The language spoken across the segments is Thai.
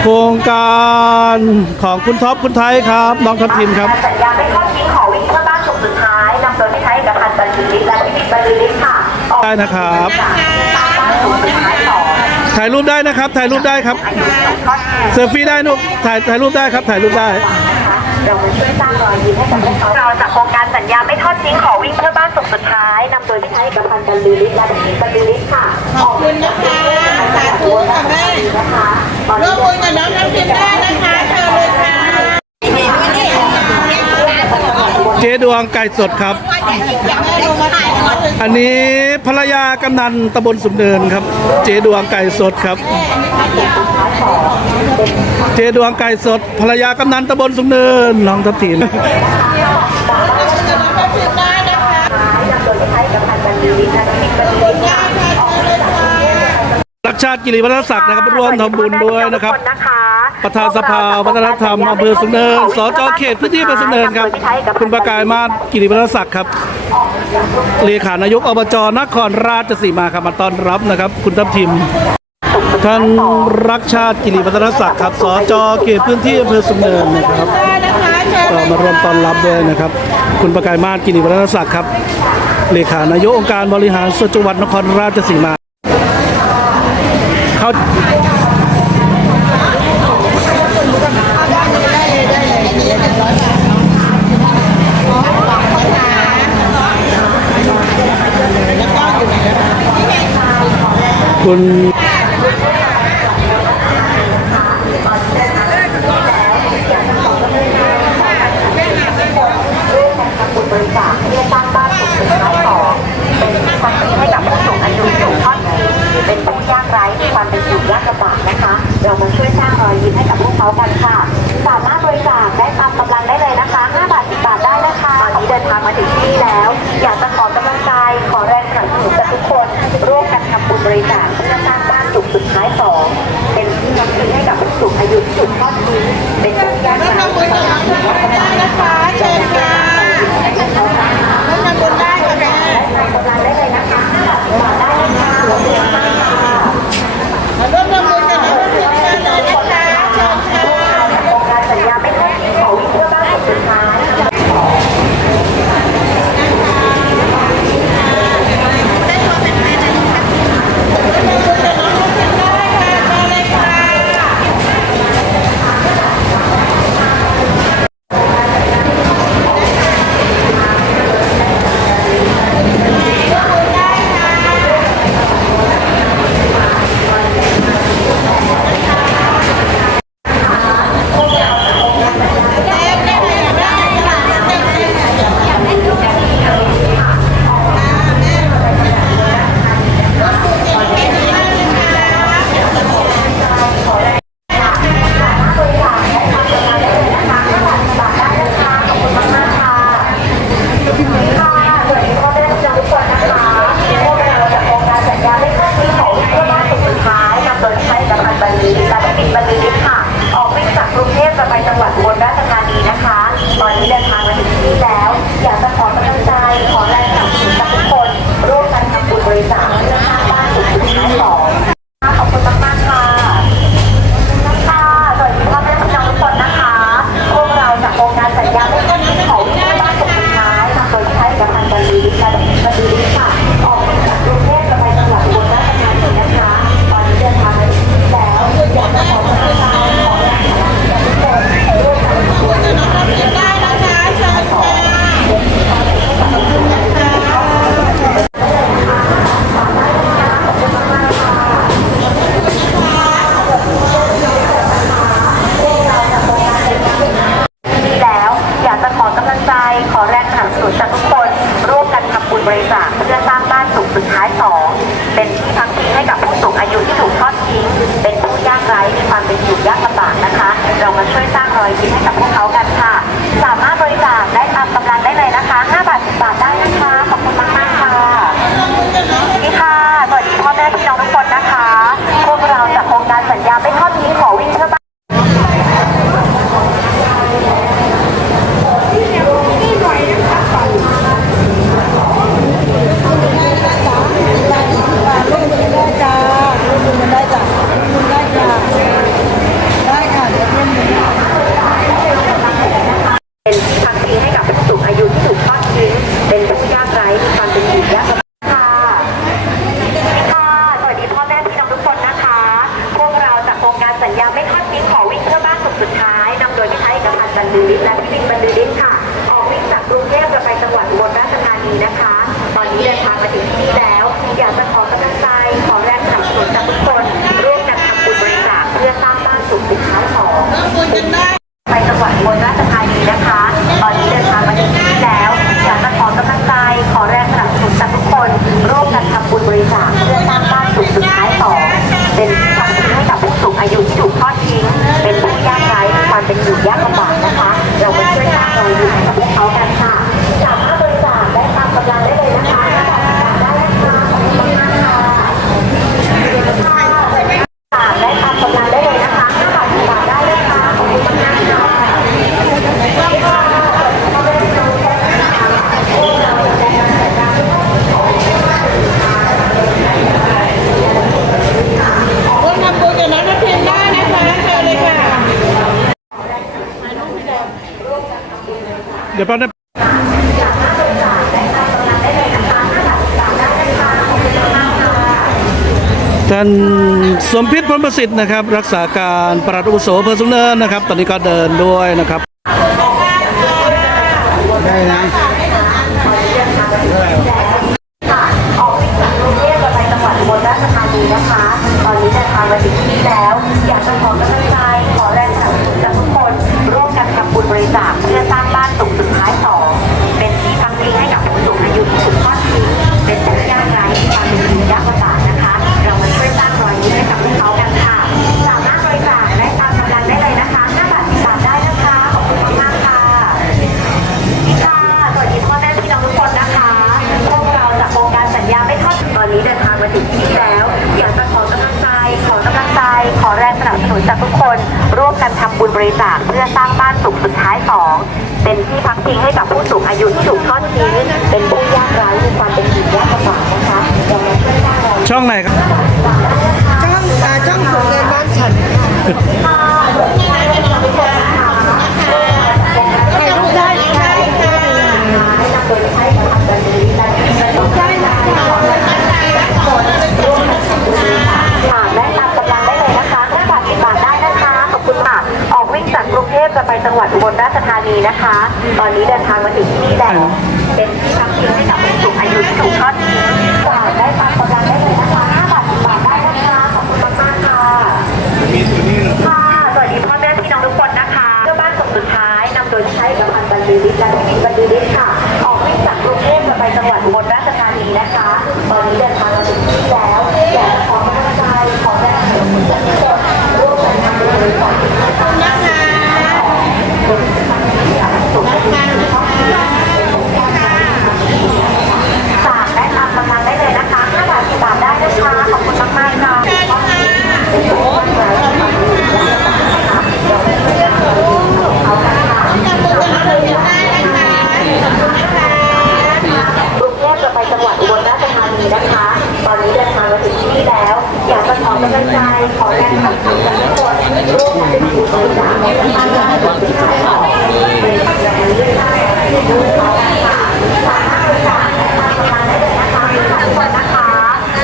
โครงการของคุณท็อปคุณไทยครับ น้องทัพทิมครับสัญญาไม่ทอดทิ้งขอวิ่งเพื่อบ้านฉุกสุดท้ายนำโดยพี่ไทยกับพันบรรลือฤทธิ์และพี่บิ๊กบรรลือฤทธิ์ค่ะออกได้นะครับตามบ้านฉุกสุดท้ายสองถ่ายรูปได้นะครับ ถ่ายรูปได้ครับอายุถูกทอดทิ้งเซลฟี่ได้นุกถ่ายถ่ายรูปได้ครับ ถ่ายรูปได้นะคะเรามาช่วยสร้างรอยยิ้มให้กับพวกเขาเราจากโครงการสัญญาไม่ทอดทิ้งขอวิ่งเพื่อบ้านสุขสุดท้ายนำโดยพี่ไทยกับพันบรรลือฤทธิ์และพี่บิ๊กบรรลือฤทธิ์ค่ะ ขอบคุณนะคะสาธุค่ะแม่ นะคะตอน ร่ นี้ วมบุญกับน้องน้ำพิมพ์ได้นะคะเชิญเลยค่ะ เจ๊ ดวงไก่สดครับ อันนี้ภรรยากำนันตำบลสุมเนินครับ เจดวงไก่สดครับ เจดวงไก่สด ภรรยากำนันตำบลสุมเนินน้องทัพทิมนำโดยพี่ไทยกับพันบรรลือฤทธิ์และพี่บิ๊กบรรลือฤทธิ์ค่ะออกมาจากกรุงเทพนะคะรักชาติกิริวัฒนศักดิ์นะครับร่วมทำบุญด้วยนะครับนะคะ ประธานสภาวัฒนธรรมอำเภอสุนเนินสจเขตพื้นที่อำเภอสุนเนินครับ คุณประกายมาศกิริวัฒนศักดิ์ครับ เลขานายกอบจนครราชสีมาครับมาต้อนรับนะครับ คุณทัพทิม ท่านรักชาติกิริวัฒนศักดิ์ครับ สจเขตพื้นที่อำเภอสุนเนินนะครับก็มาร่วมต้อนรับด้วยนะครับ คุณประกายมาศกิริวัฒนศักดิ์ครับ เลขานายกองค์การบริหารส่วนจังหวัดนครราชสีมา คุณบุญบริจาคเพื่อสร้างบ้านสุขสุขท้ายสองเป็นที่พักพิงให้กับผู้สูงอายุสูงทอดทิ้เป็นผู้ยากไร้มีความเป็นอยู่ยากลำบากนะคะ เรามาช่วยสร้างรอยยิ้มให้กับพวกเขากันค่ะ สามารถบริจาคได้ตามกำลังได้เลยนะคะ 5 บาท 10 บาทได้นะคะตอนนี้เดินทางมาถึงที่นี่แล้ว อยากจะขอกำลังใจขอแรงสนับสนุนจากทุกคน ร่วมกันทำบุญบริจาค อายุที่ถูกทอดทิ้เป็นกากไร้ร่วมบุญกับน้อ หได้ปิดบันทึกค่ะ ออกวิ่งจากกรุงเทพจะไปจังหวัดอุบลราชธานีนะคะ ตอนนี้เดินทางมาถึงที่แล้ว อยากจะขอกำลังใจขอแรงสนับสนุนจากทุกคน ร่วมกันทำบุญบริจาคเพื่บ้านสุขุขทั้สองขอบคุณมากๆค่ะ ค่ะสวัสดีพ่อแม่พี่น้องทุกคนนะคะ พวกเราจากโครงการสัญญาไม่ต้นที่เขาวิ่งบ้านสุขสุดท้ายนำโดยพี่ไทยกับพันบรรลือฤทธิ์และพี่บรรลือฤทธิ์ค่ะ ออกมาจากกรุงเทพจะไปจังหวัดอุบลราชธานีนะคะ ตอนนี้เดินทางมาถึงที่แล้ว อยากจะขอกำลังใจขอแรงสนับสนุนจากทุกคนร่วมกันทำบุญ กับน้องน้ำพิมพ์ได้นะคะเชิญค่ะ ที่แล้ว อยากจะขอกำลังใจ ขอแรงสนับสนุนจากทุกคน ร่วมกันทำบุญบริจาคเพื่อสร้างบ้านสุขสุดท้ายสองเป็นที่พักพิงให้กับผู้สูงอายุที่ถูกทอดทิ้ง เป็นผู้ยากไร้มีความเป็นอยู่ยากลำบากนะคะ เรามาช่วยสร้างรอยยิ้มให้กับพวกเขากันค่ะ สามารถบริจาคได้ตามกำลังได้เลยนะคะ 5 บาท 10 บาทได้นะคะ ขอบคุณมากๆค่ะ นี่ค่ะ สวัสดีพ่อแม่พี่น้องทุกคนนะคะ พวกเราจากโครงการสัญญาไม่ทอดทิ้งขอวิ่งเพื่อบ้าน ร่วมบุญได้จ้าร่วมบุญได้จ้าร่วมบุญได้จ้าได้ สัญญาไม่ทอดทิ้งขอวิ่งเพื่อบ้านสุดสุดท้ายนำโดยพี่ไทยเอกพันธ์บรรลือฤทธิ์และพี่บิ๊กบรรลือฤทธิ์ค่ะ ออกวิ่งจากกรุงเทพจะไปจังหวัดอุบลราชธานีนะคะ ตอนนี้เดินทางมาถึงที่นี่แล้ว อยากจะขอกำลังใจขอแรงสนับสนุนจากทุกคนร่วมกันทำบุญบริจาคเพื่อสร้างบ้านสุขสุดท้ายของไปจังหวัดอุบลราชธานีนะคะ ตอนนี้เดินทางมาถึงที่นี่แล้วอยากจะขอกำลังใจขอแรงสนับสนุนจากทุกคนร่วมกันทำบุญบริจาคเพื่อสร้างบ้านสุขสุดท้ายสองเป็นที่ทำบุญให้กับผู้สูงอายุที่ถูกทอดทิ้ง เป็นผู้ยากไร้มีความเป็นอยู่ยากลำบากนะคะ เรามาช่วยสร้างรอยยิ้มให้กับพวกเขากันค่ะสามารถบริจาคได้ตามกำลังได้เลยนะคะถ้าบริจาคได้นะคะขอบคุณมากๆค่ะค่ะได้ตามกำลังได้เลยนะคะถ้าบริจาคได้นะคะขอบคุณมากๆค่ะ ร่วมทำบุญกับน้องนักเรียนได้นะคะเชิญเลยค่ะ เดี๋ยวแป๊บนึงท่านสมพิษพลประสิทธิ์นะครับ รักษาการปลัดอุโสอำเภอสุนเนินนะครับ ตอนนี้ก็เดินด้วยนะครับได้นะออกวิ่งจากกรุงเทพจะไปจังหวัดอุบลรธานีนะคะตอนนี้เดินทางมาถึงที่นี่แล้ว อยากจะขอกำลังใจ ช่องไหนครับ ช่องอ่าช่องสูงเงินบ้านฉันค่ะก็ทำได้ใช่ค่ะใช่ค่ะค่ะและตามกำลังได้เลยนะคะ5บาท10บาทได้นะคะ ขอบคุณค่ะ ออกวิ่งจากกรุงเทพจะไปจังหวัดอุบลราชธานีนะคะ ตอนนี้เดินทางมาถึงที่นี่แล้ว เป็นที่พักพิงให้กับผู้สูงอายุที่ถูกทอดทิ้ง ตอนนี้เดินทางมาถึงที่นี่แล้ว อยากจะขอกำลังใจ ขอแรงสนับสนุนจากทุกคนร่วมกันทำบุญบริจาค นะคะ สุขภาพฝากและตามกำลังได้เลยนะคะ5บาท10บาทได้นะคะ ขอบคุณมากๆค่ะ ทำบุญกับน้องนักเรียนได้นะคะ กรุงเทพจะไปจังหวัดอุบลราชธานีนะคะ ตอนนี้เดินทางมาถึงที่นี่แล้ว อยากจะขอกำลังใจ ขอแรงสนับสนุนจากทุกคนร่วมกันเป็นผู้บริจาคในการทำบุญสุดท้ายของเป็นกำลังใจด้วยค่ะสามารถบริจาคได้ตามกำลังได้เลยนะคะทุกคนนะคะ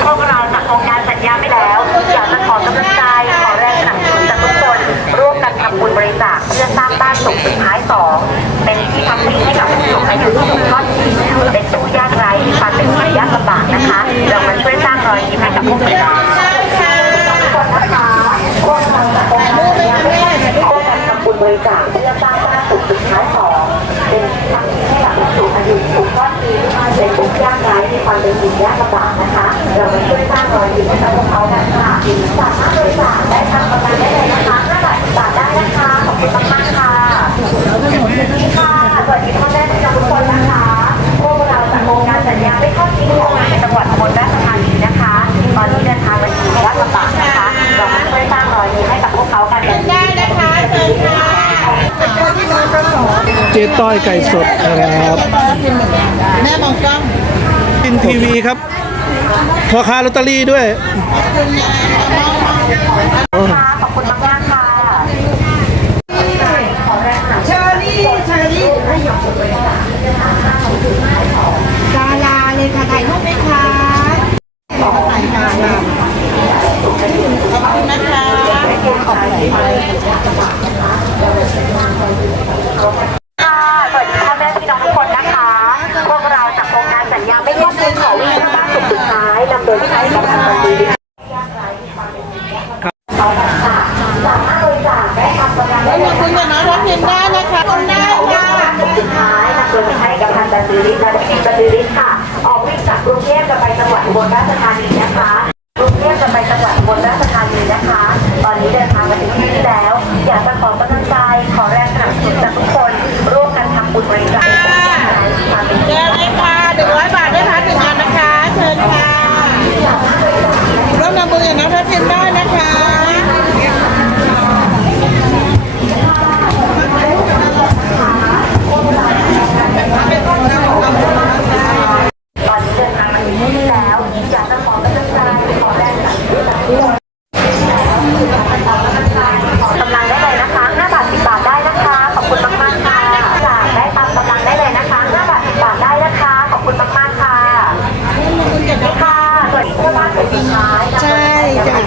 พวกเราจากโครงการสัญญาไม่แล้ว อยากจะขอกำลังใจ ขอแรงสนับสนุนจากทุกคน ร่วมกันทำบุญบริจาคเพื่อสร้างบ้านสุขสุดท้ายสอง เป็นที่พักพิงให้ กับผู้สูงอายุที่ถูกทอดทิ้งเป็นผู้ยากไร้มีความเป็นอยู่ยากลำบากนะคะ เรามาช่วยสร้างรอยยิ้มให้กับพวกเราทุกคนนะคะพวกเราจากองค์การสัญญาไม่ได้ร่วมกันทำบุญบริจาคเพื่อสร้างบ้านสุขสุดท้ายสองเป็นที่พักพิงให้กับผู้สูงอายุถูกทอดทิ้งเป็นผู้ยากไร้มีความเป็นอยู่ยากลำบากนะคะ เรามาช่วยสร้างรอยยิ้มให้กับพวกเขากันค่ะสามารถบริจาคได้ทางประกันได้เลยนะคะ5บาท10บาทได้นะคะขอบคุณมากๆค่ะ ต้อยไก่สดครับแม่มองกล้องกินทีวีครับพ่อค้าลอตเตอรี่ด้วยค่ะขอบคุณมากๆค่ะ เชอรี่เชอรี่ดาราเลยค่ะถ่ายรูปไหมคะถ่ายดาราขอบคุณนะคะ ค่ะสวัสดีพ่อแม่พี่น้องทุกคนนะคะ พวกเราจากโครงการสัญญาไม่ทอดทิ้งขอวิ่งเพื่อบ้านสุขสุดท้ายนำโดยพี่ชายกับทางบันดีเอาละค่ะสามารถบริจาคได้ทำกำลังได้ แล้ว เล มายคุยกับน้องรับเพิมได้นะคะคุณได้ค่ะสุดท้ายนำโดยพี่ชายกับทางบันดีและพี่บันดีค่ะ ออกวิ่งจากกรุงเทพจะไปจังหวัดอุบลราชธานีนะคะกรุงเทพจะไปจังหวัดอุบลราชธานีนะคะ ตอนนี้เดินทางมาถึงที่นี่แล้ว อยากจะขอกำลังใจขอแรงสนับสนุนจากทุกคนร่วมกันทำบุญบริจาคให้กับผู้ยากไร้ความเป็นเจอเลยค่ะหนึ่งร้อยบาทได้พันหนึ่งอันนะคะ เชิญค่ะร่วมทำบุญกับน้องรับพิมได้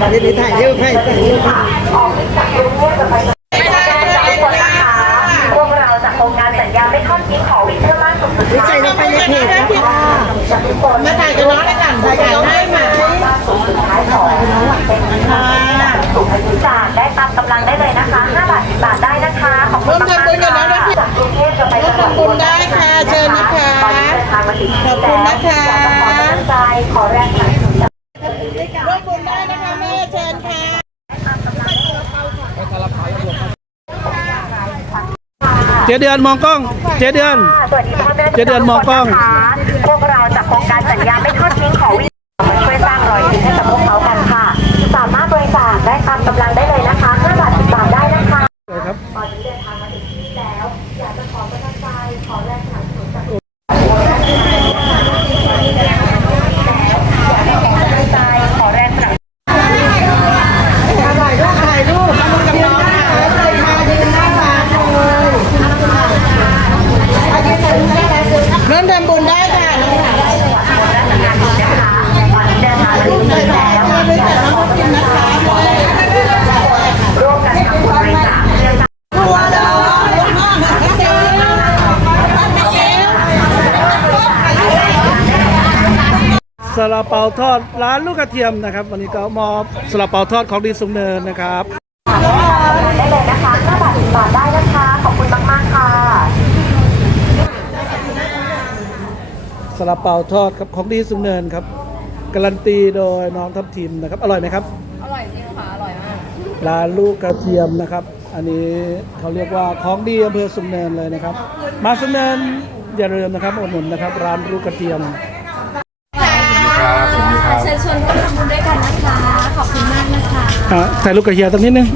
เดี๋ยวถ่ายรูปให้ถ่ายรูปให้ออกจากกรุงเทพจะไปจังหวัดทุกคนนะคะพวกเราจากโครงการสัญญาไม่ทอดทิ้งขอวิ่งเพื่อบ้านสุดสุดท้ายใส่ลงไปในเพจนะคะจามาถ่ายกับน้องเลยกันถ่ายได้ไหมบ้านสุดสุดท้ายของเป็นสูงอายุจากได้ตามกำลังได้เลยนะคะ5บาท10บาทได้นะคะขอบคุณมากค่ะจากกรุงเทพจะไปจังหวัดอุบลราชธานีตอนนี้เดินทางมาถึงที่แล้วอยากจะขอกำลังใจขอแรง เชิญค่ะเจเดือนมองกล้อง เจเดือน สวัสดีพ่อแม่เจ๊เดือนมองกล้องพวกเราจากโครงการสัญญาไม่ทอดทิ้งขอวิ่งมาช่วยสร้างรอยยิ้มให้กับพวกเขากันค่ะ สามารถบริจาคได้ตามกำลังได้เลยนะคะ5บาท10บาทได้นะคะ เลยครับ ตอนนี้เดินทางมาถึงที่นี่แล้ว อยากจะขอกำลังใจขอแรงสนับสนุนจากขอแรงสนับสนุน ถ่ายรูปถ่ายรูปทำกับน้องค่ะเลยมายืนหน้าร้านเลยร่วมทำบุญได้ค่ะน้องค่ะ นะคะตอนนี้เดินทางมาถึงที่นี่แล้ว มาด้วยกับน้องพิมนะคะ ร่วมกันทำบุญบริจาคเพื่อสร้าง ตัวเรา ซาลาเปาทอดร้านลูกกระเทียมนะครับ วันนี้ก็มอบซาลาเปาทอดของดีสุงเนินนะครับได้เลยนะคะ5บาท10บาทได้นะคะ ขอบคุณมากๆค่ะซาลาเปาทอดครับของดีสุงเนินครับการันตีโดยน้องทัพทีมนะครับ อร่อยไหมครับ อร่อยจริงค่ะ อร่อยมาก ร้านลูกกระเทียมนะครับ อันนี้เขาเรียกว่าของดีอำเภอสุงเนินเลยนะครับ มาสุงเนินอย่าลืมนะครับอุดหนุนนะครับ ร้านลูกกระเทียม นะคะอะใส่ลูกกระเทียมตรงนี้นึง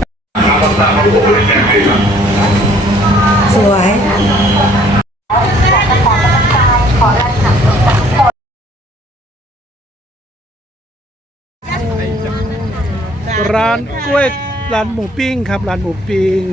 สวย ร้านกล้วยร้านหมูปิ้งครับ ร้านหมูปิ้ง